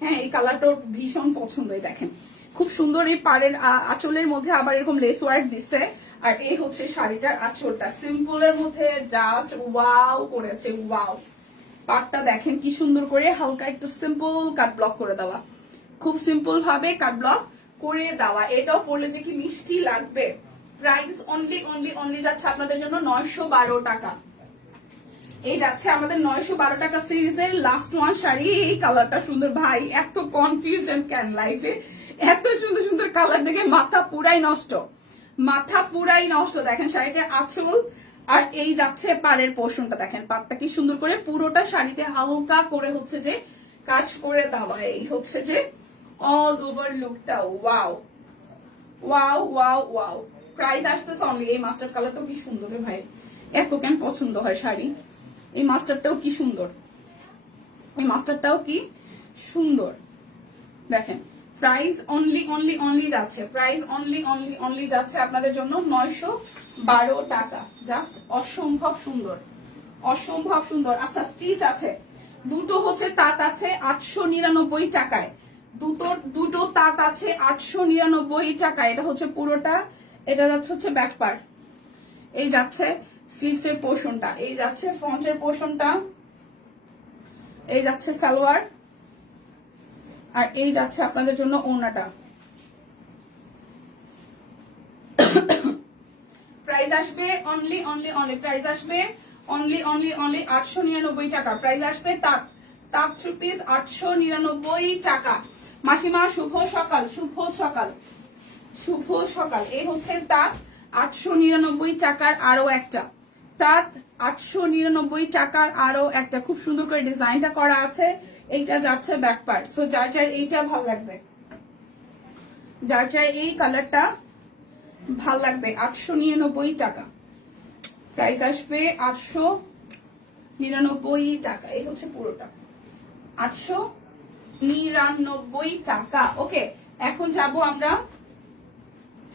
হ্যাঁ এই কালারটা ভীষণ পছন্দ। দেখেন খুব সুন্দর, এই পাড়ের আঁচলের মধ্যে আবার এরকম লেস ওয়ার্ক দিচ্ছে। আর এই হচ্ছে শাড়িটার আঁচলটা, সিম্পলের মধ্যে জাস্ট ওয়াও করেছে, ওয়াও। পাটটা দেখেন কি সুন্দর করে হালকা একটু সিম্পল কাট ব্লক করে দেওয়া, খুব সিম্পল ভাবে কাট ব্লক করে দেওয়া। এটাও পরলে যে কি মিষ্টি লাগবে। প্রাইস অনলি অনলি অনলি যাচ্ছে আপনাদের জন্য 912 টাকা। এই যাচ্ছে আমাদের 912 টাকা সিরিজের লাস্ট ওয়ান শাড়ি। এই কালারটা সুন্দর ভাই, এত কনফিউশন কেন লাইফে, এত সুন্দর সুন্দর কালার দেখে মাথা পুরাই নষ্ট, মাথা পুরাই নষ্ট। দেখেন শাড়িটা আঁচল আর এই যাচ্ছে পাড়ের পোর্শনটা, দেখেন পাড়টা কি সুন্দর করে পুরোটা শাড়িতে হালকা করে হচ্ছে যে কাজ করে দেওয়া। এই হচ্ছে যে অল ওভার লুকটা, wow wow wow wow. Price আসতেছে অনলি, এই মাস্টার কালারটাও কি সুন্দর রে ভাই, এত কেন পছন্দ হয় শাড়ি। এই মাস্টারটাও কি সুন্দর, এই মাস্টারটাও কি সুন্দর। দেখেন প্রাইস অনলি অনলি অনলি যাচ্ছে, প্রাইস অনলি অনলি অনলি যাচ্ছে আপনাদের জন্য 912 টাকা। জাস্ট অসম্ভব সুন্দর, অসম্ভব সুন্দর। আচ্ছা স্টিচ আছে, দুটো হচ্ছে তাঁত আছে 899 টাকায়, দুটো তাঁত আছে 899 টাকা। এটা হচ্ছে পুরোটা, এটা যাচ্ছে হচ্ছে ব্যাক পার্ট, এই যাচ্ছে স্লিভস এর পোর্শনটা, এই যাচ্ছে ফ্রন্টের পোর্শনটা, এই যাচ্ছে সালোয়ার, আর এই যাচ্ছে আপনাদের জন্য ওড়নাটা। প্রাইস আসবে অনলি অনলি অনলি, প্রাইস আসবে অনলি অনলি অনলি 899 টাকা। প্রাইস আসবে তাপ 3 পিস 899 টাকা। মাসিমা শুভ সকাল, শুভ সকাল, শুভ সকাল। এই হচ্ছে তাপ 899 টাকার আরো একটা, তাপ 899 টাকার আরো একটা, খুব সুন্দর করে ডিজাইনটা করা আছে। এইটা যাচ্ছে ব্যাক পার্ট। সো যার যার এইটা ভালো লাগবে, যার যার এই কালারটা ভাল লাগবে, 899 টাকা। প্রাইস আসবে 899 টাকা। এই হচ্ছে পুরোটা 899 টাকা। ওকে, এখন যাব আমরা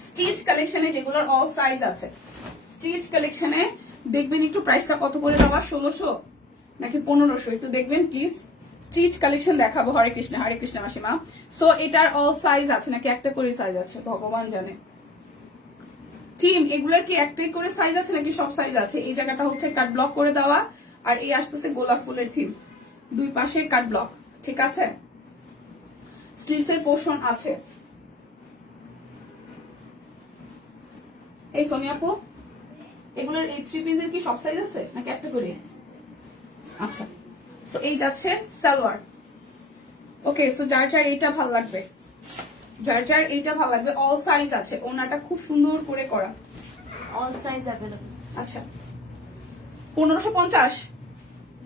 স্টিচ কালেকশনে, যেগুলোর অল সাইজ আছে। স্টিচ কালেকশনে দেখবেন একটু প্রাইসটা কত করে দেওয়া, 1600 নাকি 1500, একটু দেখবেন প্লিজ। স্টিচ কালেকশন দেখাবো। হরে কৃষ্ণ, হরে কৃষ্ণ মাসিমা। সো এটার অল সাইজ আছে নাকি একটা করে সাইজ আছে ভগবান জানে। টিম এগুলোর কি একটাই করে সাইজ আছে নাকি সব সাইজ আছে? এই জায়গাটা হচ্ছে কাট ব্লক করে দেওয়া, আর এই আসতেছে গোলাপ ফুলের থিম, দুই পাশে কাট ব্লক, ঠিক আছে। স্লিভস এর পোর্শন আছে। এই সোনিয়া আপু এগুলোর এই 3 পিসের কি সব সাইজ আছে নাকি একটা করে? আচ্ছা, সো এই যাচ্ছে সালোয়ার। ওকে, সো যার যার এইটা ভালো লাগবে, যার যার এইটা ভালো লাগবে, অল সাইজ আছে। ওনাটা খুব সুন্দর করে করা, অল সাইজ अवेलेबल। আচ্ছা 1550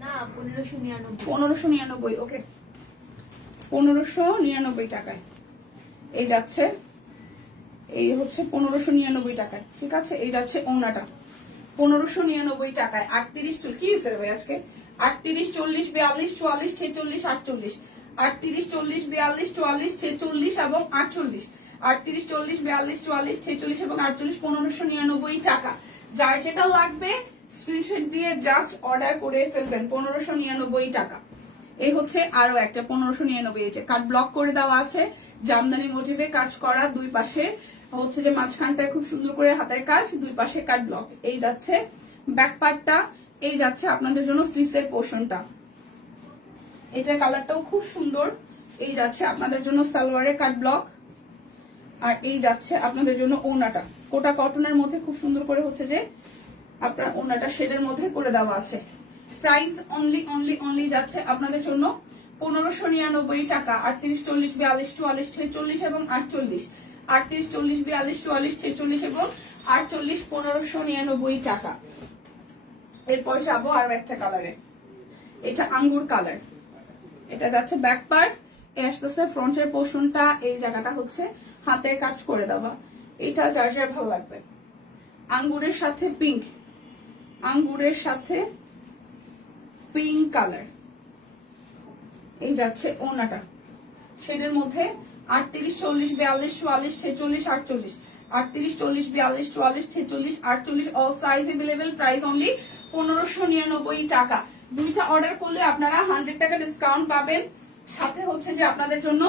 না 1599। 1599, ওকে 1599 টাকায় এই যাচ্ছে, এই হচ্ছে 1599 টাকায়, ঠিক আছে। এই যাচ্ছে ওনাটা 1599 টাকায়। 38 চুল কি হয়েছে রে ভাই আজকে? 38 40 42 44 46 48, 38 40 42 44 46 এবং 48, 38 40 42 44 46 এবং 48, 1599 টাকা। যার যেটা লাগবে স্ক্রিনশট দিয়ে জাস্ট অর্ডার করে ফেলবেন, 1599 টাকা। এই হচ্ছে আরো একটা 1599, কাট ব্লক করে দেওয়া আছে, জামদানি মোটিভে কাজ করা, দুই পাশে হচ্ছে যে মাঝখানটায় খুব সুন্দর করে হাতের কাজ, দুই পাশে কাট ব্লক। এই যাচ্ছে ব্যাক পার্টটা, এই যাচ্ছে আপনাদের জন্য স্লিভস এর পোর্শনটা। এটা কালারটাও খুব সুন্দর। এই যাচ্ছে আপনাদের জন্য সালোয়ারের কাট ব্লক, আর এই যাচ্ছে আপনাদের জন্য ওড়নাটা কোটা কটনের মধ্যে খুব সুন্দর করে হচ্ছে যে আপনার ওড়নাটা শেডের মধ্যে করে দেওয়া আছে। প্রাইস অনলি যাচ্ছে আপনাদের জন্য 1599 টাকা। 38, 40, 42, 44, 46 এবং 48, 38, 40, 42, 44, 46 এবং 48, 1599 টাকা। এরপর যাবো আরো একটা কালারে, এটা আঙ্গুর কালার। এটা যাচ্ছে ব্যাক পার্ট, এ আসতেছে ফ্রন্টের পোর্শনটা, এই জায়গাটা হচ্ছে হাতের কাজ করে দেওয়া। এটা যার যার ভালো লাগবে। আঙ্গুরের সাথে পিঙ্ক, আঙ্গুরের সাথে পিঙ্ক কালার। এই যাচ্ছে ওনাটা শেডের মধ্যে 38, 40, 42, 44, 46, 48, 38, 40, 42, 44, 46, 48, all size available. Price only 1599 টাকা। দুইটা অর্ডার করলে আপনারা 100 টাকা ডিসকাউন্ট পাবেন। সাথে হচ্ছে যে আপনাদের জন্য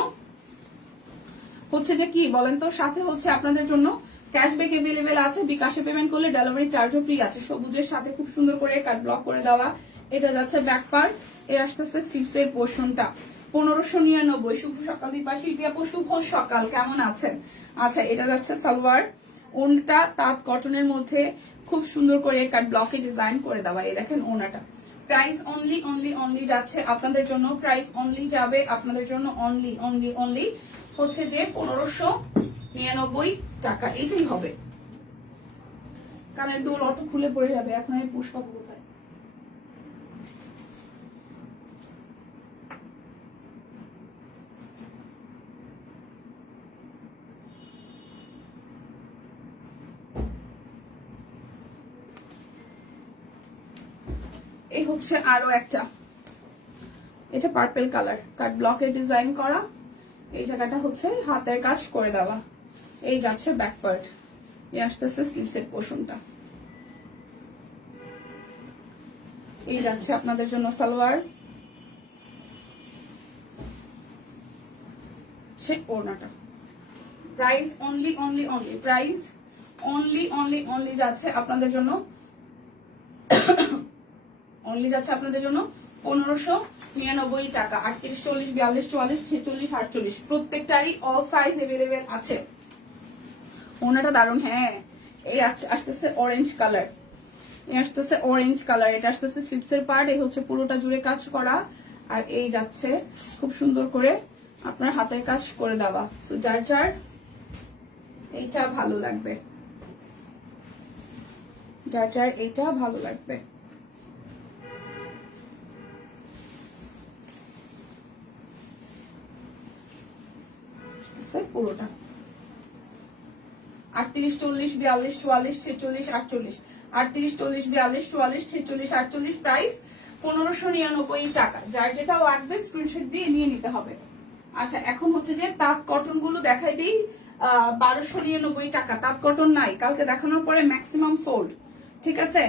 হচ্ছে যে কি বলেন তো, সাথে হচ্ছে আপনাদের জন্য ক্যাশব্যাক अवेलेबल আছে। বিকাশে পেমেন্ট করলে ডেলিভারি চার্জও ফ্রি আছে। সবুজের সাথে খুব সুন্দর করে কাট ব্লক করে দেওয়া। এটা যাচ্ছে ব্যাক পার্ট, এ আসতেছে স্লিভসের পোর্শনটা 1599। শুভ সকাল দীপা শিল্পী আপু, শুভ সকাল, কেমন আছেন? আচ্ছা, এটা যাচ্ছে সালোয়ার, ওনটা তাঁত কটনের মধ্যে খুব সুন্দর করে কাট ব্লকে ডিজাইন করে দেওয়া। এই দেখেন ওনাটা। প্রাইস অনলি যাচ্ছে আপনাদের জন্য, প্রাইস অনলি যাবে আপনাদের জন্য অনলি হচ্ছে যে 1599 টাকা। এটাই হবে। কানের দুল অটো খুলে পড়ে যাবে, এখন আমি পুষ পাবো কোথায়? এই হচ্ছে আরো একটা, এটা পার্পল কালার, কাট ব্লকের ডিজাইন করা। এই জায়গাটা হচ্ছে হাতের কাজ করে দেওয়া। এই যাচ্ছে ব্যাক পার্ট, এই আসতেছে স্লিভসের পোর্শনটা। এই যাচ্ছে আপনাদের জন্য সালোয়ার, ওড়নাটা। প্রাইস অনলি প্রাইস অনলি যাচ্ছে আপনাদের জন্য যাচ্ছে আপনাদের জন্য 1599 টাকা। 38, 40, 42, 44, 46, 48 প্রত্যেকটারই অল সাইজ अवेलेबल আছে। ওনাটা দারুণ। হ্যাঁ, এই আসতেছে অরেঞ্জ কালার, এই আসতেছে অরেঞ্জ কালার। এটা আসতেছে স্লিপসের পার্ট, এই হচ্ছে পুরোটা জুড়ে কাজ করা, আর এই যাচ্ছে খুব সুন্দর করে আপনার হাতের কাজ করে দেওয়া। যার যার এইটা ভালো লাগবে, যার যার এইটা ভালো লাগবে। পুরোটা 38, 40, 42, 44, 46, 48, 38, 40, 42, 44, 46, 48 প্রাইস 1599 টাকা। যার যেটা লাগবে স্ক্রিনশট দিয়ে নিয়ে নিতে হবে। আচ্ছা, এখন হচ্ছে যে তাঁত কটন গুলো দেখাই দিই। 1299 টাকা। তাঁত কটন নাই, কালকে দেখানোর পরে ম্যাক্সিমাম সোল্ড। ঠিক আছে,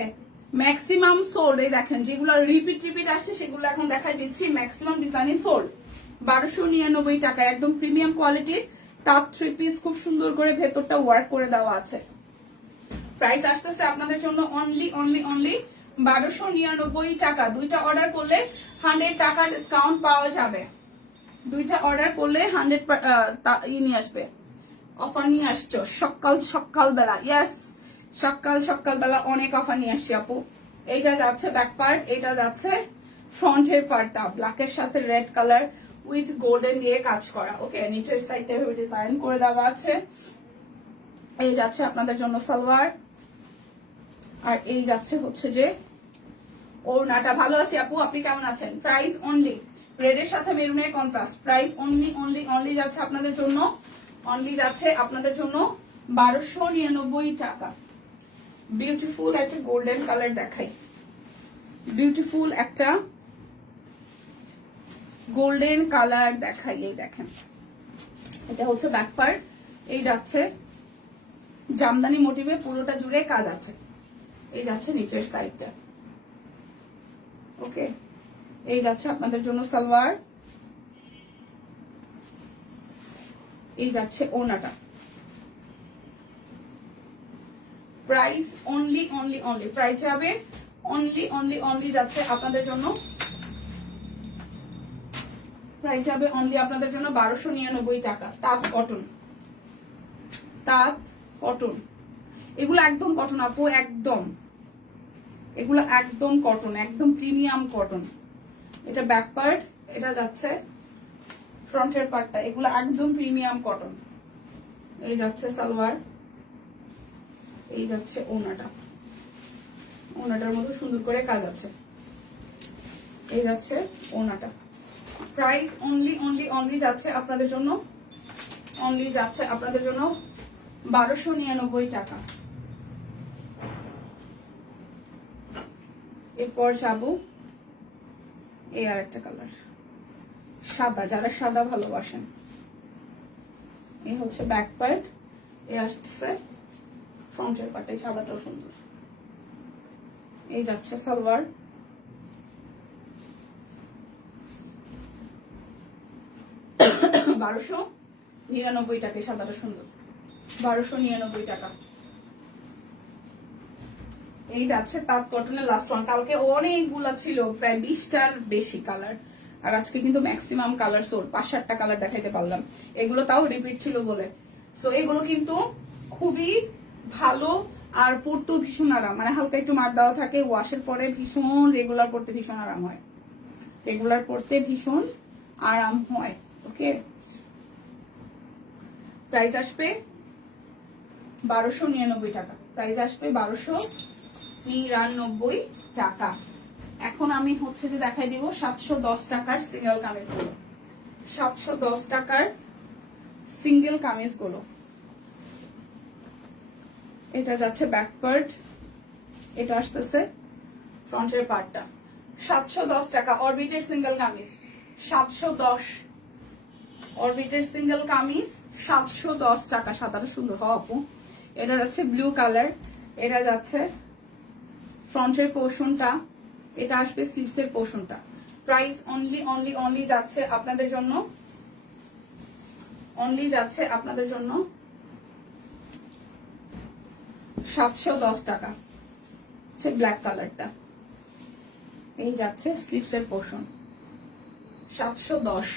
ম্যাক্সিমাম সোল্ড। এই দেখেন যেগুলো রিপিট আসছে সেগুলো এখন দেখাই দিচ্ছি। ম্যাক্সিমাম ডিজাইনই সোল্ড। 1299 টাকা, একদম প্রিমিয়াম কোয়ালিটির তাঁত 3 পিস, খুব সুন্দর করে ভেতরটা ওয়ার্ক করে দেওয়া আছে। প্রাইস আসতেছে আপনাদের জন্য অনলি 1299 টাকা। দুইটা অর্ডার করলে 100 টাকা ডিসকাউন্ট পাওয়া যাবে। দুইটা অর্ডার করলে 100 নিয়ে আসবে, অফার নিয়ে আসছো সকাল বেলা। ইয়েস, সকাল বেলা অনেক অফার নিয়ে আসছি আপু। এইটা যাচ্ছে ব্যাক পার্ট, এটা যাচ্ছে ফ্রন্টের পার্টটা ব্ল্যাকের সাথে রেড কালার উইথ গোল্ডেন দিয়ে কাজ করা। ওকে, নিচের সাইডটা এভাবে ডিজাইন করে দেওয়া আছে। এই যাচ্ছে আপনাদের জন্য সালোয়ার, আর এই যাচ্ছে হচ্ছে যে ওড়নাটা। ভালো আছি আপু, আপনি কেমন আছেন? প্রাইস অনলি রেডের সাথে মেরুনের কন্ট্রাস্ট। প্রাইস অনলি যাচ্ছে আপনাদের জন্য, যাচ্ছে আপনাদের জন্য 1299 টাকা। বিউটিফুল একটা গোল্ডেন কালার দেখাই, বিউটিফুল একটা গোল্ডেন কালার দেখাই। এই দেখেন, এটা হচ্ছে ব্যাক পার্ট, এই যাচ্ছে জামদানি মোটিভে পুরোটা জুড়ে কাজ আছে। এই যাচ্ছে নিচের সাইডটা। ওকে, এই যাচ্ছে আপনাদের জন্য সালোয়ার, এই যাচ্ছে ওনাটা। প্রাইস অনলি প্রাইস যাবে অনলি যাচ্ছে আপনাদের জন্য প্রাইস যাবে অনলি আপনাদের জন্য 1299 টাকা। তাঁত কটন, তাঁত কটন, এগুলো একদম কটন আপু, একদম এগুলো একদম কটন, একদম প্রিমিয়াম কটন। এটা ব্যাক পার্ট, এটা যাচ্ছে ফ্রন্টের পার্টটা, এগুলো একদম প্রিমিয়াম কটন। এই যাচ্ছে সালোয়ার, এই যাচ্ছে ওনাটা, ওনাটার মতো সুন্দর করে কাজ আছে। এই যাচ্ছে ওনাটা। প্রাইস অনলি অনলি অনলি যাচ্ছে আপনাদের জন্য, অনলি যাচ্ছে আপনাদের জন্য 1299 টাকা। এরপর যাবো এই আর একটা কালার, সাদা, যারা সাদা ভালোবাসেন। এই হচ্ছে ব্যাক পার্ট, এই আসতেছে ফ্রন্টের পার্ট, এই সাদাটাও সুন্দর। এই যাচ্ছে সালোয়ার, 1299 টাকা, সাদাটা সুন্দর, 1299 টাকা। এই যাচ্ছে তাঁত কটনের লাস্ট ওয়ান। কালকে অনেকগুলা ছিল, প্রায় 20টার বেশি কালার, আর আজকে কিন্তু ম্যাক্সিমাম কালার সোর, 5-7টা কালার দেখাইতে পারলাম, এগুলো তাও রিপিট ছিল বলে। সো এগুলো কিন্তু খুবই ভালো, আর পরতেও ভীষণ আরাম, মানে হালকা একটু মার দেওয়া থাকে, ওয়াশের পরে ভীষণ, রেগুলার পরতে ভীষণ আরাম হয়, রেগুলার পরতে ভীষণ আরাম হয়। ওকে, প্রাইস আসবে 1299 টাকা, প্রাইস আসবে 1299 টাকা। এখন আমি হচ্ছে যে দেখাই দিব 710 টাকার সিঙ্গেল কামিজ গুলো, 710 টাকার সিঙ্গেল কামিজ গুলো। এটা যাচ্ছে ব্যাক পার্ট, এটা আসতেছে ফ্রন্টের পার্টটা। 710 টাকা অরবিটের সিঙ্গেল কামিজ, 710 অরবিটের সিঙ্গেল কামিজ 710 টাকা। সাদাটা সুন্দর হ আপু। এটা যাচ্ছে ব্লু কালার, এটা যাচ্ছে ফ্রন্টের পোর্শনটা, এটা আসবে স্লিভসের পোর্শনটা। প্রাইস অনলি অনলি অনলি যাচ্ছে আপনাদের জন্য, অনলি যাচ্ছে আপনাদের জন্য 710 টাকা। হচ্ছে ব্ল্যাক কালারটা, এই যাচ্ছে স্লিভসের পোর্শন, 710।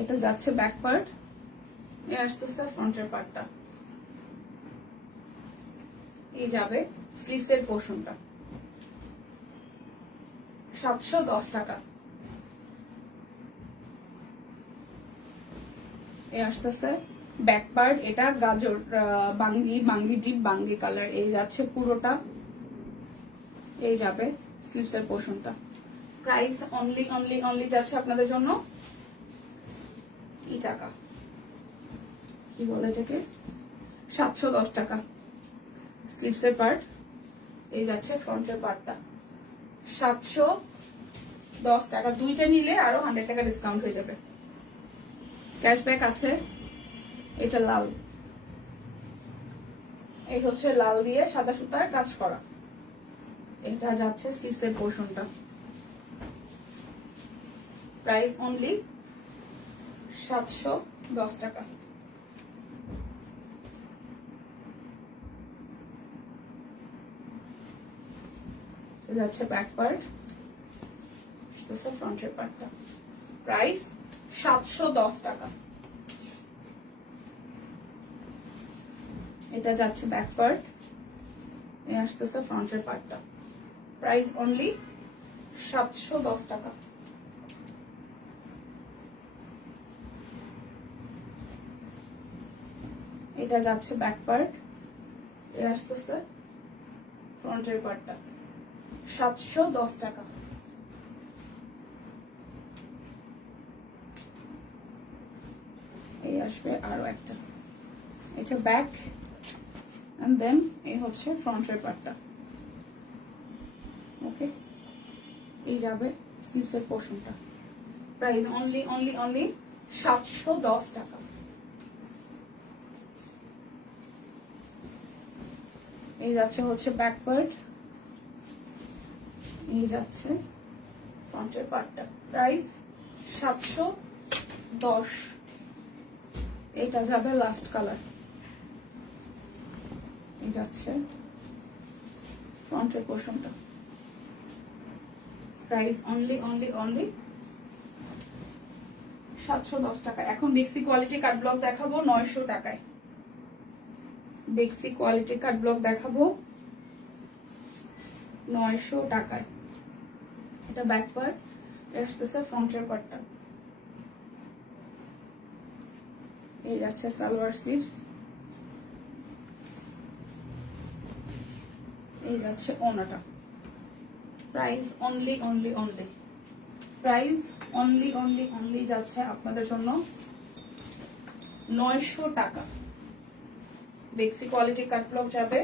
এটা যাচ্ছে ব্যাক পার্ট, এ আসতেছে ফ্রন্টের পার্টটা, এই যাবে স্লিভসের পোর্শনটা, 710 টাকা। এ আসতেছে ব্যাক পার্ট, এটা গাজর বাঙ্গি, বাঙ্গি ডিপ বাঙ্গি কালার, এই যাচ্ছে পুরোটা, এই যাবে স্লিভসের পোর্শনটা। প্রাইস অনলি অনলি অনলি যাচ্ছে আপনাদের জন্য এই টাকা, কি বলে এটাকে, 710 টাকা স্লিভসের পার্ট, এই যাচ্ছে ফ্রন্টের পার্টটা, 710 টাকা। দুইটা নিলে আরো 100 টাকা ডিসকাউন্ট হয়ে যাবে, ক্যাশব্যাক আছে। এটা লাল, এই হচ্ছে লাল দিয়ে সাদা সুতার কাজ করা, এটা যাচ্ছে স্লিভসের পোর্শনটা। প্রাইস অনলি 710 টাকা। যাচ্ছে ব্যাক পার্ট, ফ্রন্টের পার্টটা। প্রাইস 710 টাকা। এটা যাচ্ছে ব্যাক পার্ট, এ আসতেছে ফ্রন্টের পার্টটা। প্রাইস অনলি 710 টাকা। এটা যাচ্ছে ব্যাক পার্ট, এ আসতেছে ফ্রন্টের পার্টটা, 710 টাকা। এই আসবে আরো একটা, এটা ব্যাক এন্ড দেন এই হচ্ছে ফ্রন্টের পার্টটা। ওকে, এই যাবে স্লিভসের পোর্শনটা। প্রাইস অনলি অনলি অনলি 710 টাকা। এই যাচ্ছে হচ্ছে ব্যাক পার্ট, এই যাচ্ছে ফ্রন্টের পার্টটা। প্রাইস 710। এটা যাবে লাস্ট কালার, এই যাচ্ছে ফ্রন্টের পোর্শনটা প্রাইস অনলি 710 টাকা। এখন বেক্সি কোয়ালিটি কাট ব্লক দেখাবো 900 টাকায়। বেক্সি কোয়ালিটি কাট ব্লক দেখাবো 900 টাকায়। এটা ব্যাক পার্ট, আসতেছে ফ্রন্টের পার্টটা। এই যাচ্ছে সালোয়ার স্লিভস, এই যাচ্ছে ওনাটা। প্রাইস অনলি প্রাইস অনলি যাচ্ছে আপনাদের জন্য 900 টাকা। বেক্সি কোয়ালিটি কাট ব্লক যাবে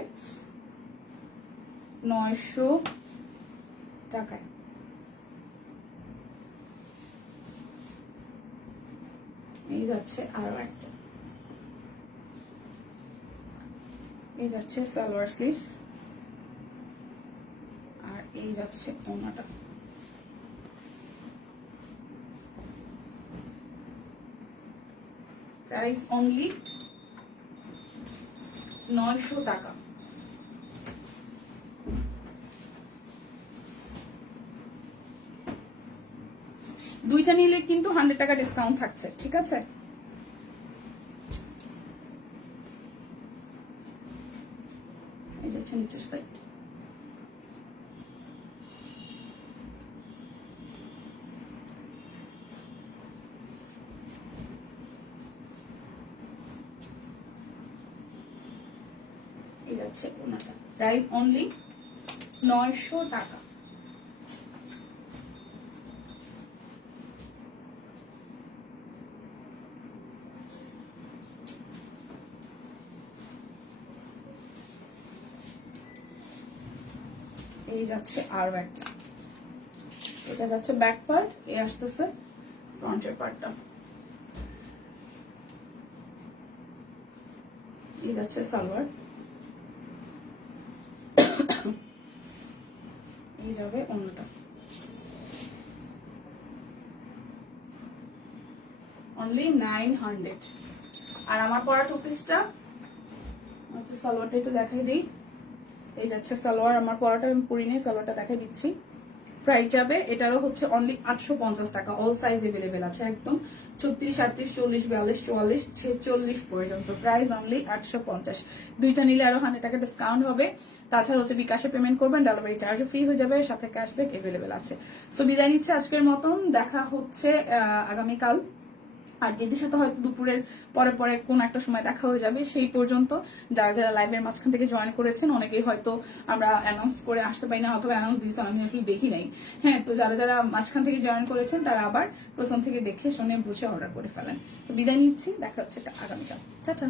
900 টাকায়। এই যাচ্ছে আরো একটা, এই যাচ্ছে সালোয়ার স্লিভস, আর এই যাচ্ছে ওনাটা। প্রাইস অনলি 900 টাকা। দুইটা নিলে কিন্তু 100 টাকা ডিসকাউন্ট থাকছে, ঠিক আছে? এই যাচ্ছে নিচের সাইড। এই যাচ্ছে ওনাটা। প্রাইস অনলি 900 টাকা। এই যাচ্ছে আরো একটা, এটা যাচ্ছে ব্যাক পার্ট, এই আসতেছে ফ্রন্টের পার্টটা। এই যাচ্ছে সালোয়ার, এই যাবে অন্যটা। অনলি 900। আর আমার পরা টু পিসটা হচ্ছে, সালোয়ারটা একটু দেখাই দিই। এই যাচ্ছে সালোয়ার, আমার পরাটা আমি পরি নেই, সালোয়ারটা দেখাই দিচ্ছি। প্রাইস যাবে এটারও হচ্ছে অনলি 850 টাকা। অল সাইজ এভেলেবেল আছে, একদম 36, 38, 40, 42, 44, 46 পর্যন্ত। Price only 850। দুইটা নিলে আরো 100 টাকা ডিসকাউন্ট হবে। তাছাড়া হচ্ছে বিকাশে পেমেন্ট করবেন, ডেলিভারি চার্জও ফ্রি হয়ে যাবে, সাথে ক্যাশব্যাক এভেলেবেল আছে। সো বিদায় নিচ্ছে আজকের মতন, দেখা হচ্ছে আগামীকাল। আর দিদির সাথে হয়তো দুপুরের পরে কোন একটা সময় দেখা হয়ে যাবে। সেই পর্যন্ত যারা যারা লাইভের মাঝখান থেকে জয়েন করেছেন, অনেকেই হয়তো আমরা অ্যানাউন্স করে আসতে পারি না, অথবা অ্যানাউন্স দিয়েছে আমি আসলে দেখি নাই। হ্যাঁ, তো যারা যারা মাঝখান থেকে জয়েন করেছেন তারা আবার প্রথম থেকে দেখে শুনে বুঝে অর্ডার করে ফেলেন। তো বিদায় নিচ্ছি, দেখা হচ্ছে আগামীকাল। টাটা।